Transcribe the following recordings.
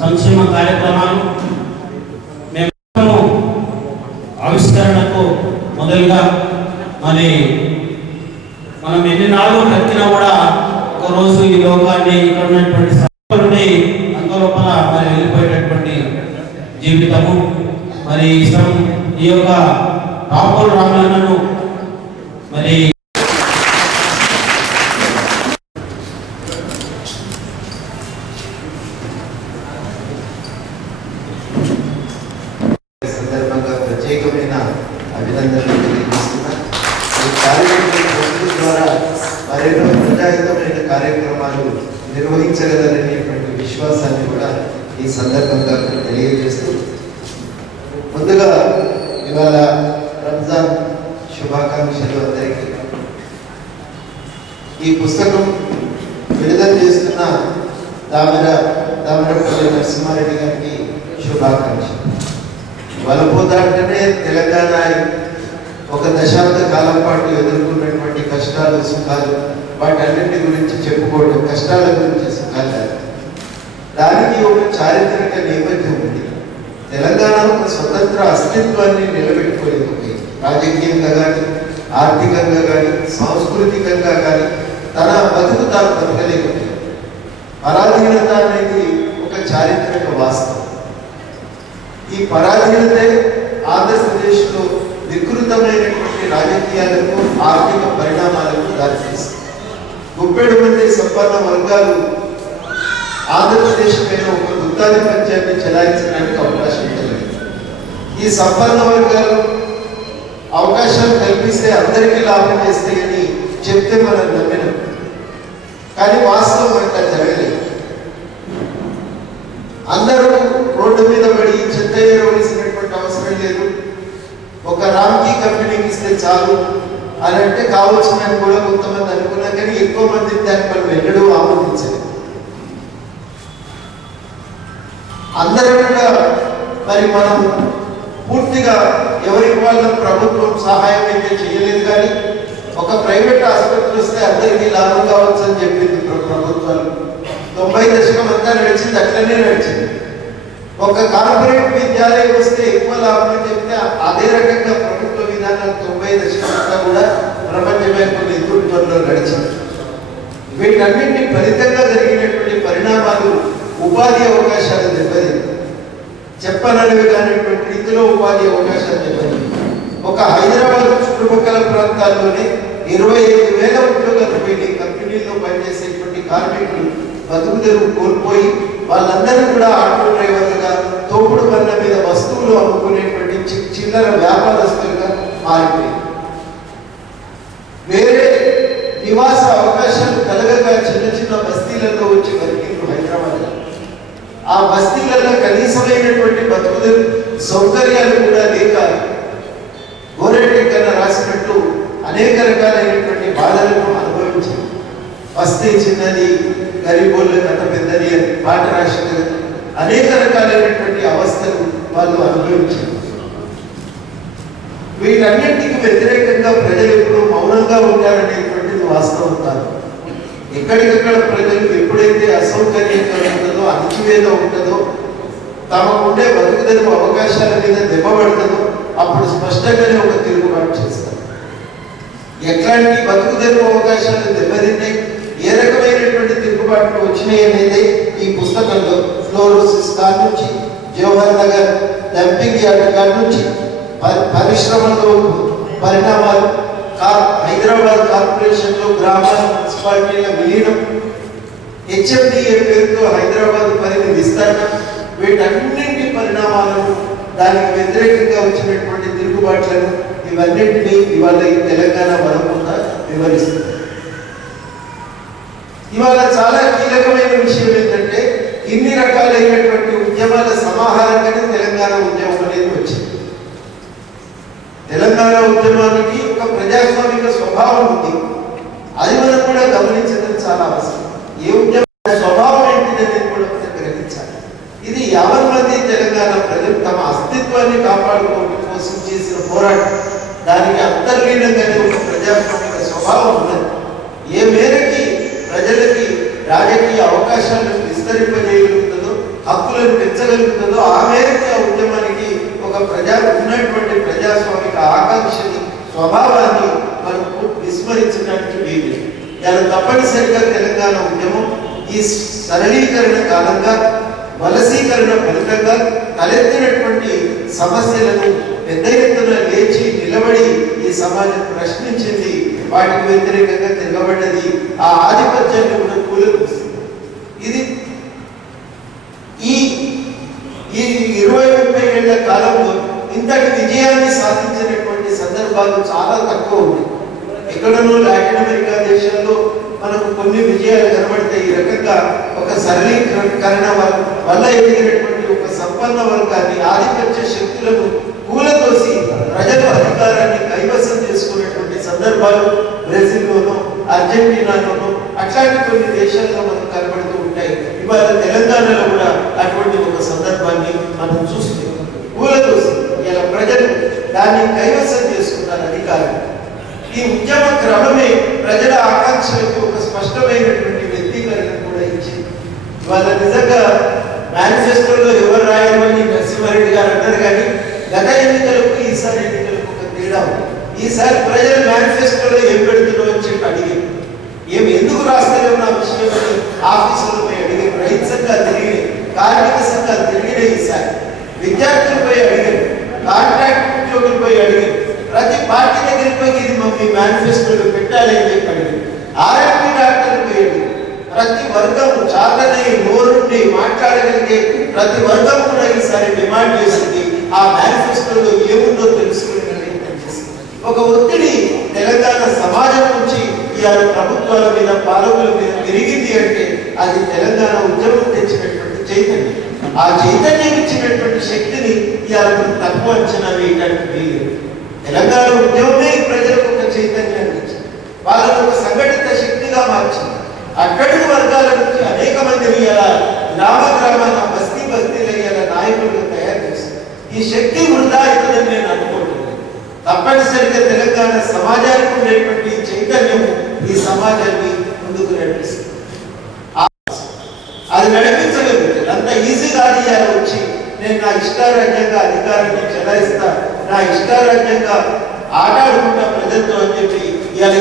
సంక్షేమ కార్యక్రమాలు మేము ఆవిష్కరణకు మొదలుగా మరి మనం ఎన్ని నాళ్ళు కట్టినా కూడా ఒకరోజు ఈ లోకాన్ని ఇక్కడ ఉన్నటువంటి నుండి అంగలోపల మరి వెళ్ళిపోయేటటువంటి జీవితము మరి ఈ యొక్క రామోలు రామలన్నను మరి సందర్భంగా ప్రత్యేకమైన అభినందనలు తెలియజేస్తున్నా. ఈ కార్యక్రమం ద్వారా మరెన్నో ప్రజాహితమైన కార్యక్రమాలు నిర్వహించగలరనేటువంటి విశ్వాసాన్ని కూడా ఈ సందర్భంగా తెలియజేస్తూ, ముందుగా ఇవాళ రంజాన్ శుభాకాంక్షలు అందరికీ. ఈ పుస్తకం విడుదల చేస్తున్న దామరపల్లి నరసింహారెడ్డి గారికి శుభాకాంక్షలు. వలపోదాటనే తెలంగాణ ఒక దశాబ్ద కాలం పాటు ఎదుర్కొన్నటువంటి కష్టాలు సుఖాలు వాటన్నింటి గురించి చెప్పుకోవడం, కష్టాల గురించి సుఖాలు, దానికి ఒక చారిత్రక నేపథ్యం ఉంది. తెలంగాణ ఒక స్వతంత్ర అస్తిత్వాన్ని నిలబెట్టుకోలేకపోయింది. రాజకీయంగా కానీ, ఆర్థికంగా కానీ, సాంస్కృతికంగా కానీ తన బతుకు తాను బతకలేకపోయింది. పరాధీనత అనేది ఒక చారిత్రక వాస్తవం. ఈ పరాధీనతే ఆంధ్రప్రదేశ్లో వికృతమైనటువంటి రాజకీయాలకు, ఆర్థిక పరిణామాలకు దారితీస్తుంది. గుప్పెడు మంది సంపన్న వర్గాలు ఆంధ్రప్రదేశ్ పైన ఒక గుత్తాధిపత్యాన్ని చెలాయించడానికి అవకాశం కలిగింది. ఈ సంపన్న వర్గాలు అవకాశాలు కల్పిస్తే అందరికీ లాభం చేస్తాయని చెప్తే మనం నమ్మినాం. కానీ వాస్తవం అంతా జరగలేదు. అందరూ రోడ్డు మీద పడి చెత్త ఏరవలసినటువంటి అవసరం లేదు, ఒక రామ్కీ కంపెనీకి ఇస్తే చాలు అని అంటే కావచ్చునని కూడా కొంతమంది అనుకున్నా. కానీ ఎక్కువ మంది దాన్ని మనం ఎన్నడూ ఆమోదించలేదు. అందరూ కూడా మరి మనం పూర్తిగా ఎవరికి వాళ్ళ ప్రభుత్వం సహాయం అయితే చేయలేదు. కానీ ఒక ప్రైవేట్ ఆసుపత్రి వస్తే అందరికీ లాభం కావచ్చు అని చెప్పింది ప్రభుత్వాలు. 90 దశకం అంతా నడిచింది, అట్లనే నడిచింది. ఒక కార్పొరేట్ విద్యాలయం వస్తే ఎక్కువ లాభం అని చెప్తే అదే రకంగా ప్రభుత్వ విధానాలు 90 దశకం అంతా కూడా ప్రపంచ బ్యాంకు నేతృత్వంలో నడిచింది. వీటన్నింటి ఫలితంగా జరిగినటువంటి పరిణామాలు ఉపాధి అవకాశాలు దెబ్బతింది. చెప్పనవి కానిటువంటి రీతిలో ఉపాధి అవకాశాలు దెబ్బతింది. ఒక హైదరాబాద్ చుట్టుపక్కల ప్రాంతాల్లోనే 25,000 ఉద్యోగాలు పోయినాయి. కంపెనీల్లో పనిచేసేటువంటి కార్మికులు బతుకు తెరువు కోల్పోయి వాళ్ళందరూ కూడా ఆటో డ్రైవర్లుగా, తోపుడు బండ్ల మీద వస్తువులు అమ్ముకునేటువంటి చిల్లర వ్యాపారస్తులుగా మారిపోయింది. వేరే నివాస అవకాశాలు కలగక చిన్న చిన్న బస్తీలలో వచ్చి బతికిండ్రు హైదరాబాద్లో. ఆ బస్తీలలో కనీసమైనటువంటి బతుకు సౌకర్యాలు కూడా లేక గోరెడ్డి కన్నా రాసినట్టు అనేక రకాలైనటువంటి బాధలను అనుభవించారు. వస్తే చిన్నది, గరీబోళ్ళ కథ పెద్దది అని పాట రాసిన అనేక రకాలైనటువంటి అవస్థలు వాళ్ళు అనుభవించారు. వీటన్నింటికి వ్యతిరేకంగా ప్రజలు ఎప్పుడు మౌనంగా ఉంటారనేటువంటిది వాస్తవం కాదు. ఎక్కడికక్కడ ప్రజలు ఎప్పుడైతే అసౌకర్యంగా ఉంటుందో, అణచివేత ఉంటుందో, తమకు ఉండే బతుకుదెరువు అవకాశాల మీద దెబ్బపడుతుందో అప్పుడు స్పష్టంగానే ఒక తిరుగుబాటు చేస్తారు. ఎట్లాంటి బతుకుదెరువు అవకాశాలు దెబ్బతిన్నాయి, ఏ రకమైనటువంటి తిరుగుబాట్లు వచ్చినాయి అనేది ఈ పుస్తకంలో ఫ్లోరోసిస్ కాడి నుంచి, జవహర్ నగర్ డంపింగ్ యార్డ్ కాడి నుంచి, పరిశ్రమల్లో పరిణామాలు, హైదరాబాద్ కార్పొరేషన్లో గ్రామాల మున్సిపాలిటీల విలీనం, హెచ్ఎండిఏ పేరుతో హైదరాబాద్ పరిధి విస్తరణ, వీటన్నింటి పరిణామాలను, దానికి వ్యతిరేకంగా వచ్చినటువంటి తిరుగుబాట్లను, ఇవన్నింటినీ ఇవాళ ఈ తెలంగాణ బలపంతా వివరిస్తుంది. ఇవాళ చాలా కీలకమైన విషయం ఏంటంటే, ఇన్ని రకాలైనటువంటి ఉద్యమాల సమాహారంగానే తెలంగాణ ఉద్యమం అనేది వచ్చింది. తెలంగాణ ఉద్యమానికి ఒక ప్రజాస్వామిక స్వభావం ఉంది. అది మనం కూడా గమనించడం చాలా అవసరం. ఏ ఉద్యమ స్వభావం ఏంటిదని కూడా గ్రహించాలి. ఇది 50 మంది తెలంగాణ ప్రజలు తమ అస్తిత్వాన్ని కాపాడుకోవడం కోసం చేసిన పోరాటం. దానికి అంతర్లీనంగానే ఒక ప్రజాస్వామిక స్వభావం ఉన్నది. ఏ మేరకి ప్రజలకి రాజకీయ అవకాశాలను విస్తరింపజేయగలుగుతుందో, హక్కులను ఇవ్వగలుగుతుందో ఆ మేరకు ఆ ఉద్యమానికి ఒక ఉన్నటువంటి ప్రజాస్వామిక ఆకాంక్షని స్వభావాన్ని మనం విస్మరించడానికి వీలు. ఇలా తప్పనిసరిగా తెలంగాణ ఉద్యమం ఈ సరళీకరణ కాలంగా వలసీకరణ ఫలితంగా తలెత్తినటువంటి సమస్యలను పెద్ద ఎత్తున లేచి నిలబడి ఈ సమాజం ప్రశ్నించింది, వాటికి వ్యతిరేకంగా తిరగబడ్డది, ఆ ఆధిపత్యాన్ని కూడా కూలదోసింది. ఇది ఈ 20-30 ఏళ్ల కాలంలో ఇంతటి విజయాన్ని సాధించినటువంటి సందర్భాలు చాలా తక్కువ ఉన్నాయి. ఎక్కడనో లాటిన్ అమెరికా దేశాల్లో మనకు కొన్ని విజయాలు కనబడతాయి. ఈ రకంగా ఒక సరళీకరణ వల్ల ఎదిగినటువంటి ఒక సంపన్న వర్గాన్ని ఆధిపత్య శక్తులను కూలదోసి ప్రజల అధికారాన్ని కైవసం చేసుకున్నటువంటి సందర్భాలు బ్రెజిల్లోనూ అర్జెంటీనాలోనూ అట్లాంటి కొన్ని దేశాల్లో మనకు కనబడుతూ ఉంటాయి. ఇవాళ తెలంగాణలో కూడా అటువంటి ఒక సందర్భాన్ని మనం చూస్తున్నాం. కూలదోసి ఇలా ప్రజలు దాన్ని కైవసం చేసుకున్నారు అధికారం. ఈ ఉద్యమ క్రమమే ప్రజల ఆకాంక్షలకు ఒక స్పష్టమైనటువంటి వ్యక్తీకరణ కూడా ఇచ్చింది. ఇవాళ నిజంగా మేనిఫెస్టోలో ఎవరు రాయమని నరసింహారెడ్డి గారు అంటారు, కానీ గత ఎన్నికలకు ఈసారి ఎన్నికలకు ఒక తేడా ఉంది. ఈసారి ప్రజలు మేనిఫెస్టోలో ఏం పెడుతున్నారో అని చెప్పి అడిగారు. ఎందుకు రాస్తలేవు నా విషయం ఆఫీసులపై అడిగారు, రైతు సంఘాలు తిరిగినాయి, కార్మిక సంఘాలు తిరిగినాయి, ఈసారి విద్యార్థులపై అడిగారు, కాంట్రాక్ట్ ఉద్యోగులపై అడిగారు, ప్రతి పార్టీ దగ్గరికి పోయి ఇది మీ మేనిఫెస్టోలో పెట్టాలి అని చెప్పి అడిగారు. ఆర్ఎంపీ డాక్టర్లపై అడిగారు. ప్రతి వర్గం చాలని నోరుండి మాట్లాడగలిగే ప్రతి వర్గం కూడా ఈసారి డిమాండ్ చేసింది ఆ మేనిఫెస్టోలో ఏముందో తెలుసుకునే ఒక ఒత్తిడి తెలంగాణ సమాజం నుంచి ఇవాళ ప్రభుత్వాల మీద పాలకుల మీద పెరిగింది అంటే అది తెలంగాణ ఉద్యమం తెచ్చినటువంటి చైతన్యం. ఆ చైతన్యం ఇచ్చినటువంటి శక్తిని ఇవాళ తక్కువ అంచనా వేయడానికి వీలు. తెలంగాణ ఉద్యమమే ప్రజలకు ఒక చైతన్యాన్ని ఇచ్చింది, వాళ్ళను ఒక సంఘటిత శక్తిగా మార్చింది. అట్టడుగు వర్గాల నుంచి అనేక మందిని ఇలా గ్రామాన బస్తీలో ఇలా నాయకులుగా తయారు చేసింది. ఈ శక్తి వృధా అవుతుందని నేను అనుకుంటున్నాను. తప్పనిసరిగా తెలంగాణ సమాజానికి ఉండేటువంటి చైతన్యం ఈ సమాజాన్ని ముందుకు నడిపిస్తుంది. అది నడిపించగలుగుతుంది. అంత ఈజీగా అది వచ్చి నేను నా ఇష్టారాజ్యంగా అధికారాన్ని చెలాయిస్తా, నా ఇష్టారాజ్యంగా ఆటాడుకుంటా ప్రజలతో అని చెప్పి ఇవాళ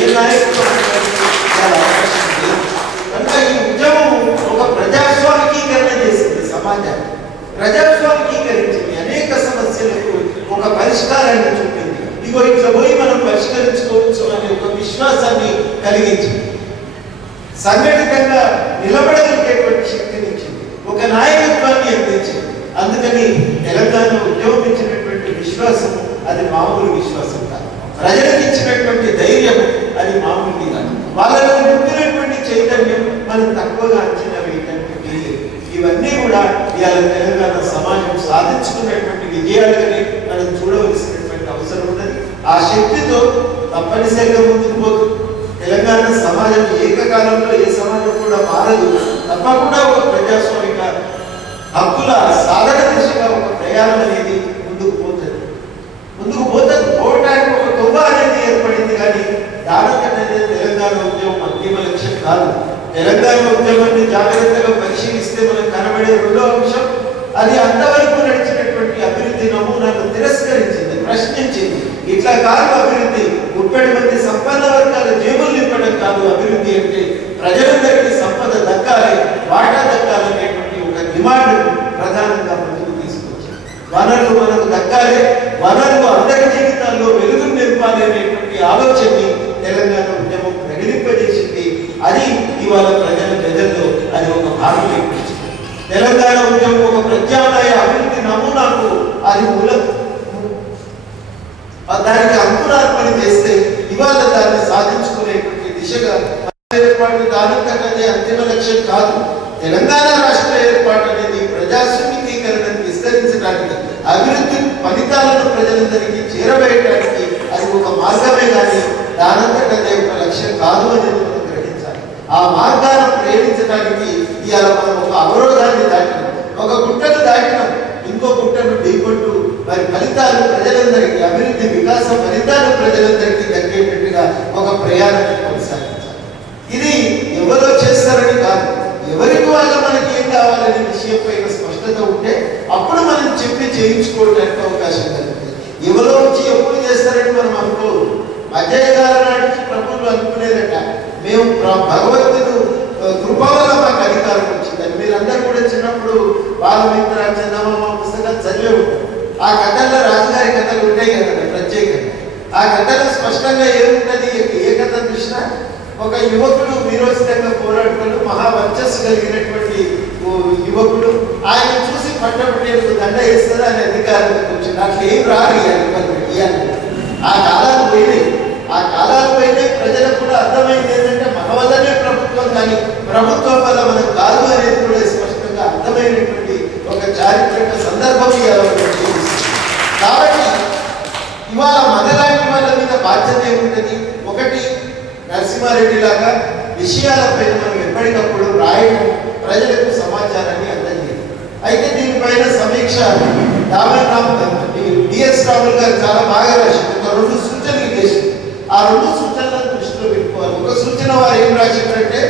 ఏ నాయకుడు అవకాశం లేదు. కనుక ఈ ఉద్యమం ఒక ప్రజాస్వామికీకరణ చేసింది, సమాజాన్ని ప్రజాస్వామికీకరించింది, అనేక సమస్యలకు ఒక పరిష్కారాన్ని చూపింది. ఇగో ఇట్లా పోయి మనం పరిష్కరించుకోవచ్చు అనే ఒక విశ్వాసాన్ని కలిగించింది. సంఘటితంగా నిలబడగలిగేటువంటి శక్తిని ఇచ్చింది, ఒక నాయకత్వాన్ని అందించింది. అందుకని తెలంగాణ ఉద్యమం ఇచ్చినటువంటి విశ్వాసం అది మామూలు విశ్వాసం కాదు. ప్రజలకు ఇచ్చినటువంటి ధైర్యం అది మామూలు కాదు. వాళ్ళలో నింపినటువంటి చైతన్యం మనం తక్కువగా అంచనా వేయడానికి వీలు. ఇవన్నీ కూడా ఇవాళ తెలంగాణ సమాజం సాధించుకున్నటువంటి విజయాలుగానే మనం చూడవలసినటువంటి అవసరం ఉన్నది. ఆ శక్తితో తప్పనిసరిగా ముందుకు పోతుంది. తెలంగాణ సమాజం ఏకకాలంలో ఏ సమాజం కూడా మారదు. తప్పకుండా ఒక ప్రజాస్వామిక హక్కుల సాధన దిశగా ఒక ప్రయాణం అనేది ముందుకు పోతుంది. పోవటానికి ఒక తొవ్వ అనేది ఏర్పడింది, కానీ దానికంటే తెలంగాణ ఉద్యమం అంతిమ లక్ష్యం కాదు. తెలంగాణ ఉద్యమాన్ని జాగ్రత్తగా పరిశీలిస్తే మనకు కనబడే రెండో అంశం, అది అంతవరకు నడిచినటువంటి అభివృద్ధి నమూనాను తిరస్కరించింది, ప్రశ్నించింది. ఇట్లా కాదు అభివృద్ధి, 30 మంది సంపన్న వర్గాల జేబులు నింపడం కాదు అభివృద్ధి అంటే. ప్రజలందరికీ సంపద దక్కాలి, వాటా దక్కాలనేటువంటి ఒక డిమాండ్ ప్రధానంగా ముందుకు తీసుకొచ్చింది. వనరులు మనకు దక్కాలి, వనరులు అందరి జీవితాల్లో వెలుగు నింపాలి అనేటువంటి ఆలోచనని తెలంగాణ ఉద్యమం ప్రకటింపజేసింది. అది ఇవాళ ప్రజల ప్రజల్లో అది ఒక భాగం ఏర్పరిచింది. తెలంగాణ ఉద్యమం ఒక ప్రత్యామ్నాయ అభివృద్ధి నమూనాకు అది దానికి అంకురార్పణ చేస్తే ఇవాళ దాన్ని సాధించుకునేటువంటి దిశగా ఏర్పాటు దానికంటే అంతిమ లక్ష్యం కాదు. తెలంగాణ రాష్ట్ర ఏర్పాటు అనేది ప్రజాస్వామికీకరణను విస్తరించడానికి, అభివృద్ధి ఫలితాలను ప్రజలందరికీ చేరవేయడానికి అది ఒక మార్గమే, కానీ దానంతకంటే ఒక లక్ష్యం కాదు అనేది మనం గ్రహించాలి. ఆ మార్గాన్ని ప్రేమించడానికి ఇవాళ మనం ఒక అవరోధాన్ని దాటినాం, ఒక గుట్టను దాటినాం, ఇంకో గుట్టను ఢీకొట్టు మరి ఫలితాలు ప్రజలందరికీ, అభివృద్ధి వికాస ఫలితాలు ప్రజలందరికీ దక్కేటట్టుగా ఒక ప్రయాణాన్ని కొనసాగించాలి. ఇది ఎవరో చేస్తారని కాదు, ఎవరికి వాళ్ళ మనకి ఏం కావాలనే విషయం పైన స్పష్టం స్పష్టత ఉంటే అప్పుడు మనం చెప్పి చేయించుకోవడానికి అవకాశం కలుగుతుంది. ఎవరో వచ్చి ఎప్పుడు చేస్తారని మనం అనుకోదు. అజయ్ గారు నాటికి ప్రభువులు అనుకునేదట, మేము భగవంతుడు కృప వల్ల మాకు అధికారం వచ్చిందని. మీరందరూ కూడా చిన్నప్పుడు బాలమిత్ర, చందమామ పుస్తకాలు చదివే ఉంటారు. ఆ కథల్లో రాజుగారి కథలు ఉంటాయి కదండి ప్రత్యేకంగా. ఆ కథలో స్పష్టంగా ఏముంటుంది, ఏ కథ చూసినా ఒక యువకుడు వీరోచితంగా పోరాడుతూ మహావర్చస్సు కలిగినటువంటి యువకుడు ఆయన చూసి పట్టబట్టేందుకు దండ వేస్తుంది అని అధికారంలోకి వచ్చింది. అట్లా ఏం రారు ఇవ్వాలి. ఆ కాలాలు పోయినాయి. ఆ కాలాలు పోయినాయి. ప్రజలకు కూడా అర్థమైంది ఏంటంటే మన వల్లనే ప్రభుత్వం, కానీ ప్రభుత్వం వల్ల మనం కాదు అనేది కూడా స్పష్టంగా అర్థమైనటువంటి ఒక చారిత్రక సందర్భం కాబట్టి ఇవాళ మనలాంటి వాళ్ళ మీద బాధ్యత ఏముంటుంది? ఒకటి, నరసింహారెడ్డి లాగా విషయాలపై మనం ఎప్పటికప్పుడు రాయడం, ప్రజలకు సమాచారాన్ని అందజేయాలి. అయితే దీనిపైన సమీక్ష డిఎస్ రాములు గారు చాలా బాగా రాసింది. ఒక 2 సూచనలు చేసింది. ఆ 2 సూచనలను దృష్టిలో పెట్టుకోవాలి. ఒక సూచన వారు ఏం రాసిందంటే,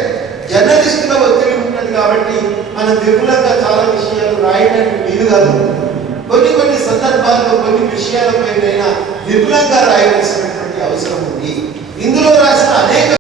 జర్నలిస్టుల ఒత్తిడి ఉంటుంది కాబట్టి మనం విపులంగా చాలా విషయాలు రాయడానికి వీలు కాదు. కొన్ని సందర్భాల్లో కొన్ని విషయాలపైన విపులంగా రాయవలసినటువంటి అవసరం ఉంది. ఇందులో రాసిన అనేక